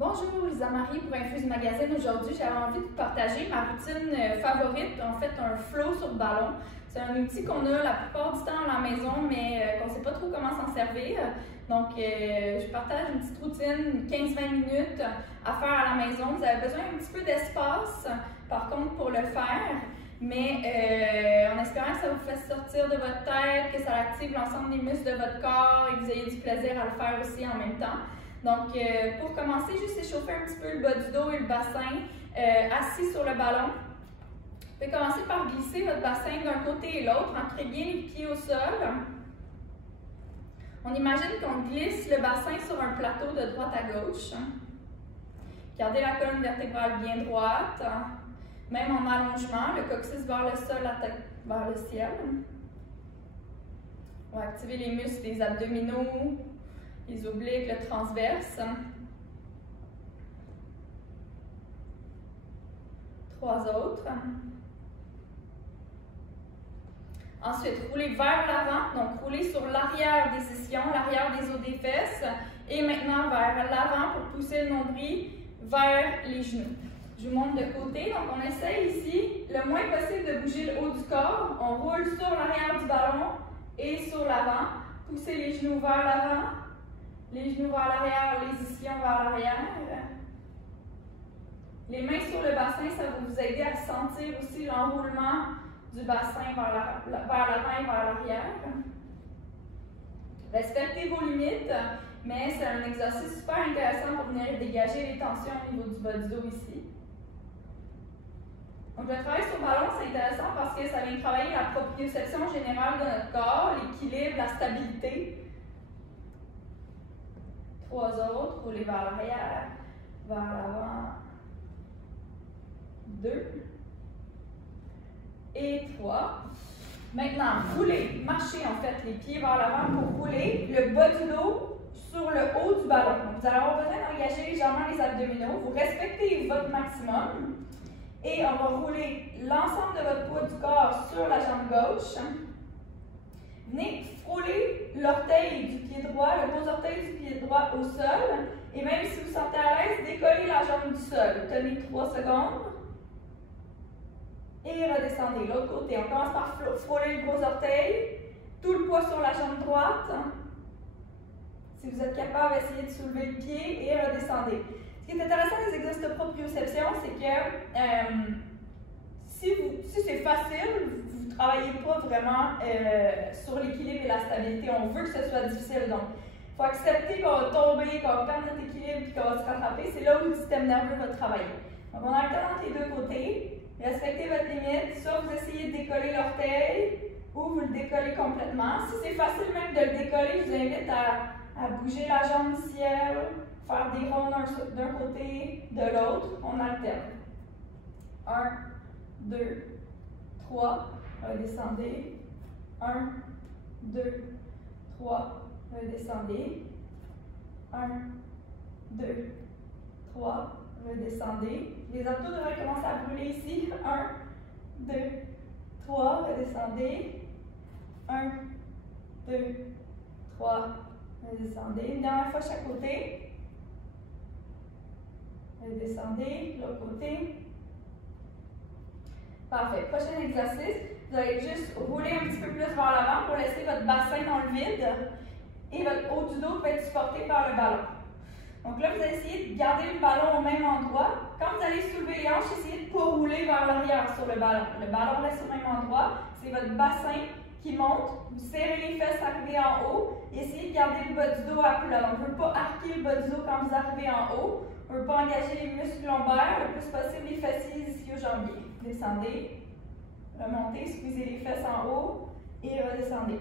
Bonjour, Lisa Marie pour Infuse Magazine. Aujourd'hui, j'avais envie de partager ma routine favorite, en fait un flow sur le ballon. C'est un outil qu'on a la plupart du temps à la maison, mais qu'on ne sait pas trop comment s'en servir. Donc, je partage une petite routine, 15-20 minutes à faire à la maison. Vous avez besoin un petit peu d'espace, par contre, pour le faire, mais en espérant que ça vous fasse sortir de votre tête, que ça active l'ensemble des muscles de votre corps et que vous ayez du plaisir à le faire aussi en même temps. Donc, pour commencer, juste échauffer un petit peu le bas du dos et le bassin assis sur le ballon. Vous pouvez commencer par glisser votre bassin d'un côté et l'autre, ancrez bien les pieds au sol. On imagine qu'on glisse le bassin sur un plateau de droite à gauche. Gardez la colonne vertébrale bien droite, même en allongement, le coccyx vers le sol, la tête vers le ciel. On va activer les muscles des abdominaux, les obliques, le transverse. 3 autres. Ensuite, roulez vers l'avant, donc roulez sur l'arrière des ischions, l'arrière des os des fesses, et maintenant vers l'avant pour pousser le nombril vers les genoux. Je vous montre de côté, donc on essaye ici le moins possible de bouger le haut du corps. On roule sur l'arrière du ballon et sur l'avant. Poussez les genoux vers l'avant. Les genoux vers l'arrière, les ischions vers l'arrière. Les mains sur le bassin, ça va vous aider à sentir aussi l'enroulement du bassin vers l'avant et vers l'arrière. Respectez vos limites, mais c'est un exercice super intéressant pour venir dégager les tensions au niveau du bas du dos ici. Donc le travail sur le ballon, c'est intéressant parce que ça vient travailler la proprioception générale de notre corps, l'équilibre, la stabilité. 3 autres, roulez vers l'arrière, vers l'avant. 2 et 3. Maintenant, roulez, marchez en fait les pieds vers l'avant pour rouler le bas du dos sur le haut du ballon. Donc, vous allez avoir besoin d'engager légèrement les abdominaux. Vous respectez votre maximum et on va rouler l'ensemble de votre poids du corps sur la jambe gauche. Venez frôler l'orteil du pied droit, le gros orteil du pied droit au sol. Et même si vous sentez à l'aise, décollez la jambe du sol. Tenez 3 secondes. Et redescendez. L'autre côté, on commence par frôler le gros orteil. Tout le poids sur la jambe droite. Si vous êtes capable, essayez de soulever le pied et redescendez. Ce qui est intéressant des exercices de proprioception, c'est que si c'est facile, vous ne travaillez pas vraiment sur l'équilibre et la stabilité. On veut que ce soit difficile. Donc, il faut accepter qu'on va tomber, qu'on va perdre notre équilibre et qu'on va se rattraper. C'est là où le système nerveux va travailler. Donc, on alterne entre les deux côtés. Respectez votre limite. Soit vous essayez de décoller l'orteil ou vous le décollez complètement. Si c'est facile même de le décoller, je vous invite à bouger la jambe du ciel, faire des ronds d'un côté, de l'autre. On alterne. 1, 2, 3, redescendez. 1, 2, 3, redescendez. 1, 2, 3, redescendez. Les abdos devraient commencer à brûler ici. 1, 2, 3, redescendez. 1, 2, 3, redescendez. Une dernière fois chaque côté. Redescendez, l'autre côté. Parfait. Prochain exercice, vous allez juste rouler un petit peu plus vers l'avant pour laisser votre bassin dans le vide et votre haut du dos peut être supporté par le ballon. Donc là, vous allez essayer de garder le ballon au même endroit. Quand vous allez soulever les hanches, essayez de ne pas rouler vers l'arrière sur le ballon. Le ballon reste au même endroit. C'est votre bassin qui monte. Vous serrez les fesses, arrivez en haut. Et essayez de garder le bas du dos à plat. On ne veut pas arquer le bas du dos quand vous arrivez en haut. On ne veut pas engager les muscles lombaires. Le plus possible, les fessiers ici aux jambiers. Descendez, remontez, squeezez les fesses en haut et redescendez.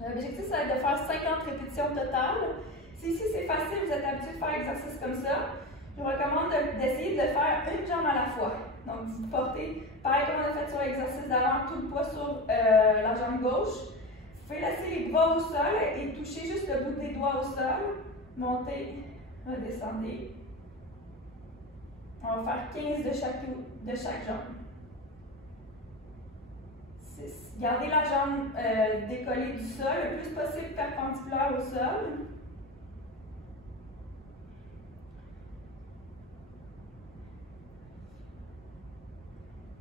L'objectif, ça va être de faire 50 répétitions totales. Si c'est facile, vous êtes habitué de faire l'exercice comme ça, je vous recommande d'essayer de le faire une jambe à la fois. Donc, vous portez, pareil comme on a fait sur l'exercice d'avant, tout le poids sur la jambe gauche. Vous pouvez laisser les bras au sol et toucher juste le bout des doigts au sol. Montez, redescendez. On va faire 15 de chaque jambe. 6. Gardez la jambe décollée du sol, le plus possible perpendiculaire au sol.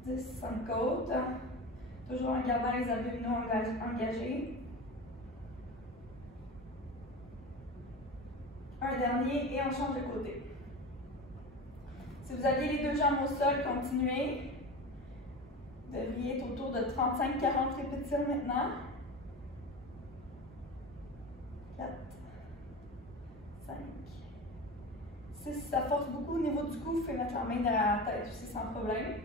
10, 5 côtes. Toujours en gardant les abdominaux engagés. Un dernier et on change de côté. Si vous aviez les deux jambes au sol, continuez. Vous devriez être autour de 35-40 répétitions maintenant. 4, 5, 6. Si ça force beaucoup au niveau du cou, vous pouvez mettre la main derrière la tête aussi sans problème.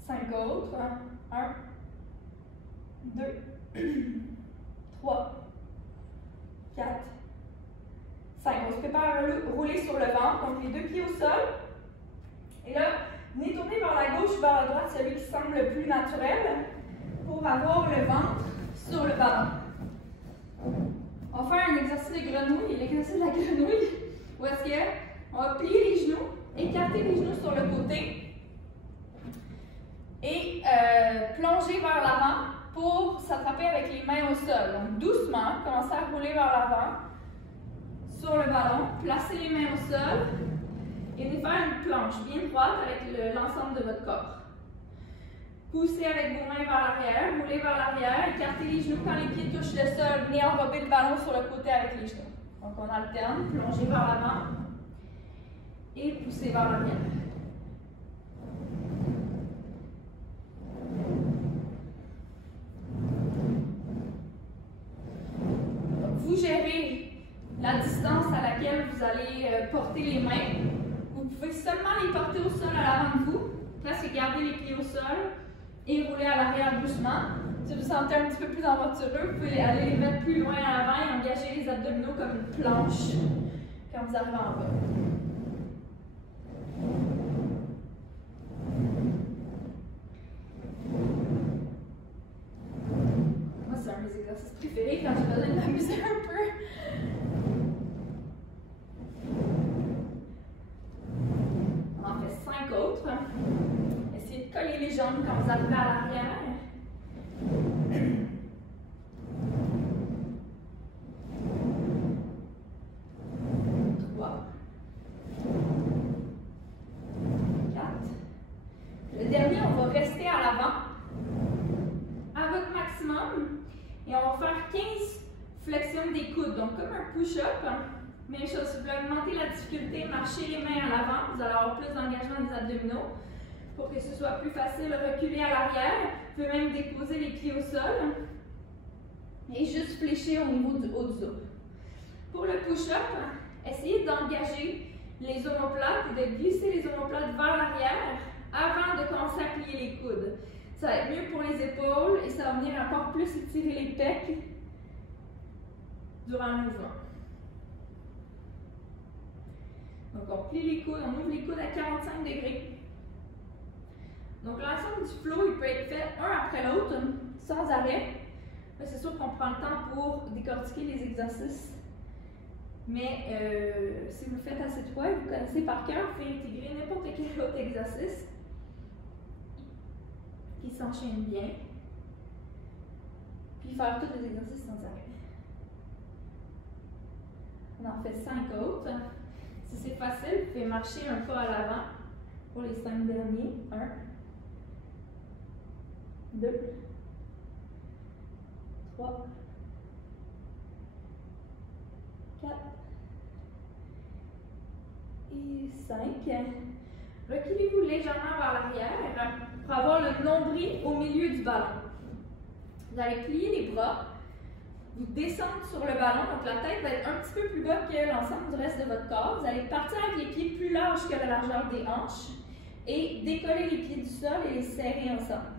5 autres. 1, 2, 3, 4, 5. On se prépare à rouler sur le ventre, donc les deux pieds au sol. Et là, venez tourner vers la gauche ou vers la droite, celui qui semble le plus naturel, pour avoir le ventre sur le ballon. On va faire un exercice de grenouille, l'exercice de la grenouille, où est-ce qu'on va plier les genoux, écarter les genoux sur le côté et plonger vers l'avant pour s'attraper avec les mains au sol. Donc doucement, commencez à rouler vers l'avant sur le ballon, placez les mains au sol et venez faire une planche bien droite avec l'ensemble de votre corps. Poussez avec vos mains vers l'arrière, roulez vers l'arrière, écartez les genoux quand les pieds touchent le sol, venez enrober le ballon sur le côté avec les genoux. Donc on alterne, plongez vers l'avant et poussez vers l'arrière. Vous gérez la distance à laquelle vous allez porter les mains. Vous pouvez seulement les porter au sol à l'avant de vous. Là, c'est garder les pieds au sol et rouler à l'arrière doucement. Si vous vous sentez un petit peu plus aventureux, vous pouvez aller les mettre plus loin à l'avant et engager les abdominaux comme une planche quand vous arrivez en bas. Moi, c'est un de mes exercices préférés quand j'ai besoin de m'amuser un peu. On en fait 5 autres. Essayez de coller les jambes quand vous arrivez à l'arrière. 3, 4. Le dernier, on va rester à l'avant à votre maximum et on va faire 15 flexions des coudes, donc comme un push-up. Même chose, si vous voulez augmenter la difficulté, marchez les mains à l'avant, vous allez avoir plus d'engagement des abdominaux. Pour que ce soit plus facile, reculer à l'arrière. Vous pouvez même déposer les pieds au sol et juste fléchir au niveau du haut du dos. Pour le push-up, essayez d'engager les omoplates et de glisser les omoplates vers l'arrière avant de commencer à plier les coudes. Ça va être mieux pour les épaules et ça va venir encore plus étirer les pecs durant le mouvement. Donc on plie les coudes, on ouvre les coudes à 45 degrés. Donc l'ensemble du flow, il peut être fait un après l'autre, sans arrêt. C'est sûr qu'on prend le temps pour décortiquer les exercices. Mais si vous le faites assez de fois et vous connaissez par cœur, vous pouvez intégrer n'importe quel autre exercice qui s'enchaîne bien. Puis faire tous les exercices sans arrêt. On en fait 5 autres. Si c'est facile, vous pouvez marcher un pas à l'avant pour les 5 derniers. 1, 2, 3, 4 et 5. Reculez-vous légèrement vers l'arrière pour avoir le nombril au milieu du ballon. Vous allez plier les bras, vous descendre sur le ballon, donc la tête va être un petit peu plus bas que l'ensemble du reste de votre corps. Vous allez partir avec les pieds plus larges que la largeur des hanches et décoller les pieds du sol et les serrer ensemble.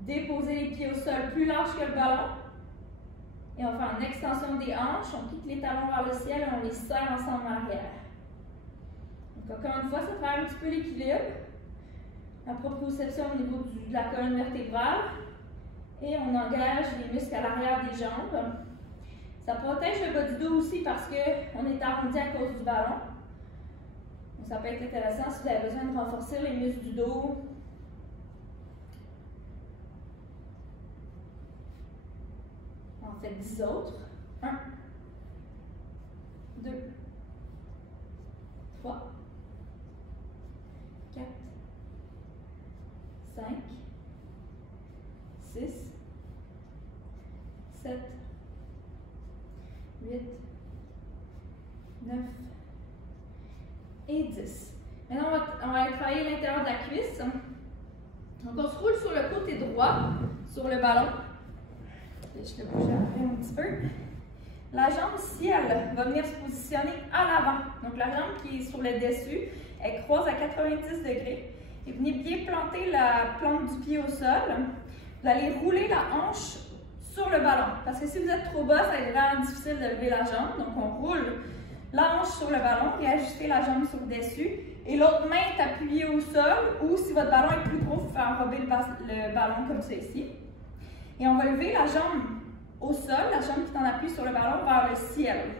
Déposer les pieds au sol plus large que le ballon. Et on va faire une extension des hanches, on quitte les talons vers le ciel et on les serre ensemble à l'arrière. Donc encore une fois, ça fait un petit peu l'équilibre. La proprioception au niveau de la colonne vertébrale. Et on engage les muscles à l'arrière des jambes. Ça protège le bas du dos aussi parce qu'on est arrondi à cause du ballon. Donc ça peut être intéressant si vous avez besoin de renforcer les muscles du dos. On fait 10 autres. 1, 2, 3, 8, 9 et 10. Maintenant, on va aller travailler l'intérieur de la cuisse. Donc, on se roule sur le côté droit, sur le ballon. Je le bouge un petit peu. La jambe, si elle va venir se positionner à l'avant, donc la jambe qui est sur le dessus, elle croise à 90 degrés. Et venez bien planter la plante du pied au sol. Vous allez rouler la hanche sur le ballon. Parce que si vous êtes trop bas, ça va être vraiment difficile de lever la jambe. Donc, on roule la hanche sur le ballon et ajustez la jambe sur le dessus. Et l'autre main est appuyée au sol, ou si votre ballon est plus gros, vous faites enrober le ballon comme ça ici. Et on va lever la jambe au sol, la jambe qui est en appui sur le ballon, vers le ciel.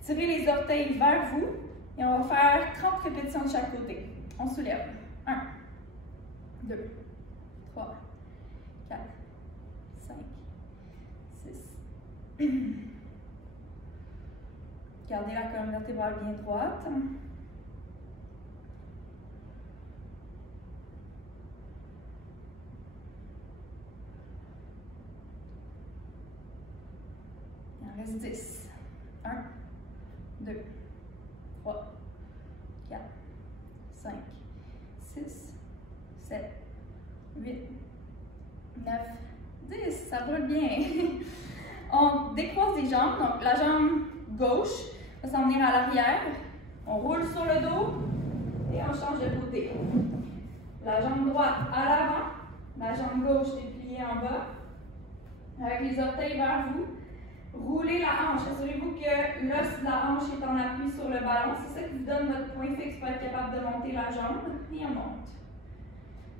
Tirez les orteils vers vous et on va faire 30 répétitions de chaque côté. On soulève. 1, 2, 3, 4, 5, 6. Gardez la colonne vertébrale bien droite. Il en reste 10. 1, 2, 3, 4, 5, 6, 7, 8, 9, 10. Ça roule bien. On décroise les jambes. Donc, la jambe gauche va s'en venir à l'arrière. On roule sur le dos et on change de côté. La jambe droite à l'avant. La jambe gauche dépliée en bas. Avec les orteils vers vous. Roulez la hanche. Assurez-vous que l'os de la hanche est en appui sur le ballon. C'est ça qui vous donne votre point fixe pour être capable de monter la jambe. Et on monte.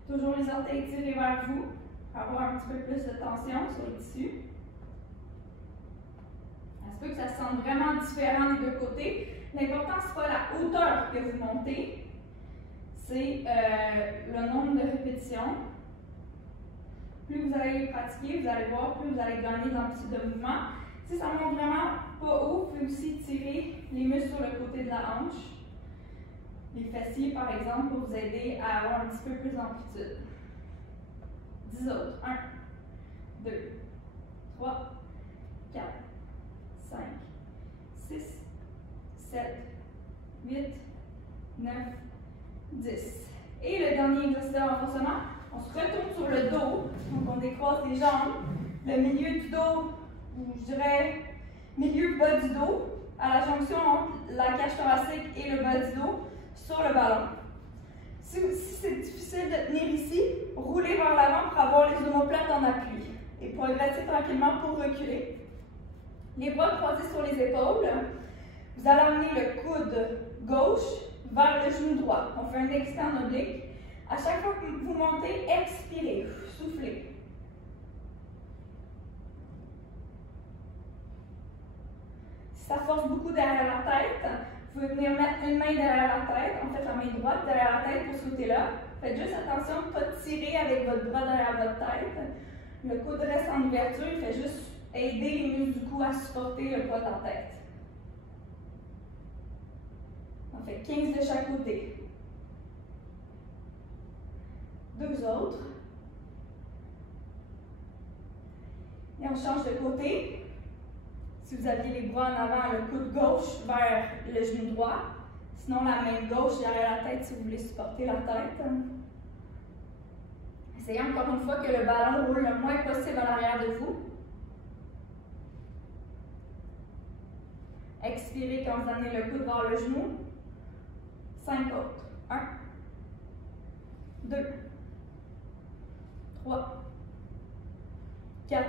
Toujours les orteils tirés vers vous pour avoir un petit peu plus de tension sur les tissus. Ça se peut que ça se sente vraiment différent des deux côtés. L'important, ce n'est pas la hauteur que vous montez, c'est le nombre de répétitions. Plus vous allez les pratiquer, vous allez voir, plus vous allez gagner d'amplitude de mouvement. Si ça monte vraiment pas haut, vous pouvez aussi tirer les muscles sur le côté de la hanche. Les fessiers, par exemple, pour vous aider à avoir un petit peu plus d'amplitude. 10 autres. 1, 2, 3, 4, 5, 6, 7, 8, 9, 10. Et le dernier exercice de renforcement, on se retourne sur le dos. Donc, on décroise les jambes. Le milieu du dos, ou je dirais milieu bas du dos, à la jonction entre la cage thoracique et le bas du dos, sur le ballon. Si c'est difficile de tenir ici, roulez vers l'avant pour avoir les omoplates en appui. Et progressez tranquillement pour reculer. Les bras croisés sur les épaules. Vous allez emmener le coude gauche vers le genou droit. On fait un externe oblique. À chaque fois que vous montez, expirez, soufflez. Si ça force beaucoup derrière la tête, vous pouvez venir mettre une main derrière la tête, en fait la main droite derrière la tête pour ce côté-là. Faites juste attention de ne pas tirer avec votre bras derrière votre tête. Le coude reste en ouverture, il fait juste aider les muscles du cou à supporter le poids de la tête. On fait 15 de chaque côté. 2 autres. Et on change de côté. Si vous aviez les bras en avant, le coude gauche vers le genou droit. Sinon, la main gauche derrière la tête si vous voulez supporter la tête. Essayez encore une fois que le ballon roule le moins possible à l'arrière de vous. Expirez quand vous amenez le coude vers le genou. 5 autres. 1, 2, 3, 4,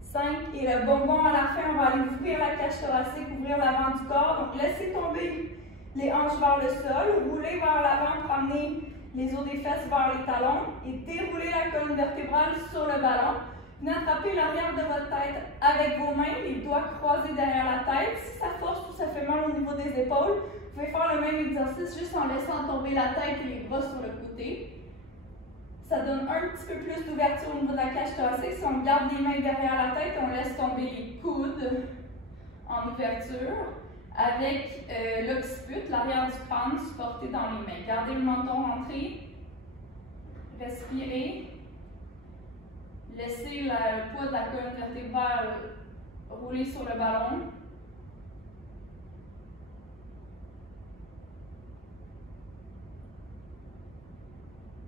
5. Et le bonbon à la fin, on va aller ouvrir la cage thoracique, ouvrir l'avant du corps. Donc, laissez tomber les hanches vers le sol. Roulez vers l'avant pour amener les os des fesses vers les talons. Et déroulez la colonne vertébrale sur le ballon. Venez attraper l'arrière de votre tête avec vos mains, les doigts croisés derrière la tête. Si ça force ou ça fait mal au niveau des épaules, vous pouvez faire le même exercice juste en laissant tomber la tête et les bras sur le côté. Ça donne un petit peu plus d'ouverture au niveau de la cage thoracique. Si on garde les mains derrière la tête, on laisse tomber les coudes en ouverture avec l'occiput, l'arrière du crâne supporté dans les mains. Gardez le menton rentré. Respirez. Laissez le poids de la colonne vertébrale rouler sur le ballon.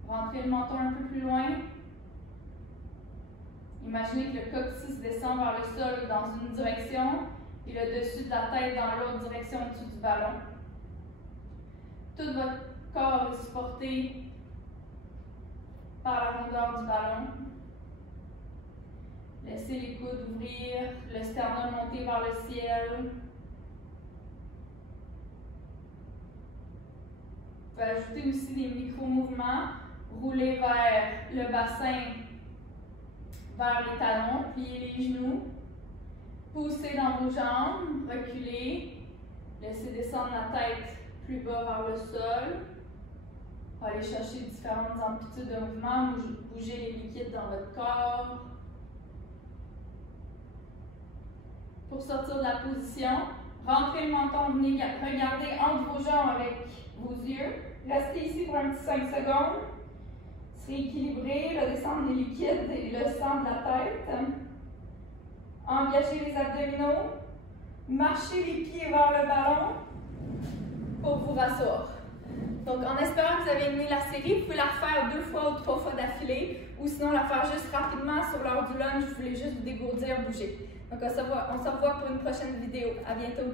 Rentrez le menton un peu plus loin. Imaginez que le coccyx descend vers le sol dans une direction et le dessus de la tête dans l'autre direction au-dessus du ballon. Tout votre corps est supporté par la rondeur du ballon. Laissez les coudes ouvrir, le sternum monter vers le ciel. Vous pouvez ajouter aussi des micro-mouvements. Rouler vers le bassin, vers les talons, plier les genoux. Poussez dans vos jambes, reculez. Laissez descendre la tête plus bas vers le sol. Allez chercher différentes amplitudes de mouvement. Bougez les liquides dans votre corps. Pour sortir de la position, rentrez le menton, venez regarder entre vos jambes avec vos yeux. Restez ici pour un petit 5 secondes. Rééquilibrer, le descendre des liquides et le sang de la tête. Engagez les abdominaux. Marchez les pieds vers le ballon pour vous rasseoir. Donc, en espérant que vous avez aimé la série, vous pouvez la refaire 2 fois ou 3 fois d'affilée, ou sinon la faire juste rapidement sur l'heure du lunch. Vous voulez juste vous dégourdir, bouger. Donc, on se revoit pour une prochaine vidéo. À bientôt.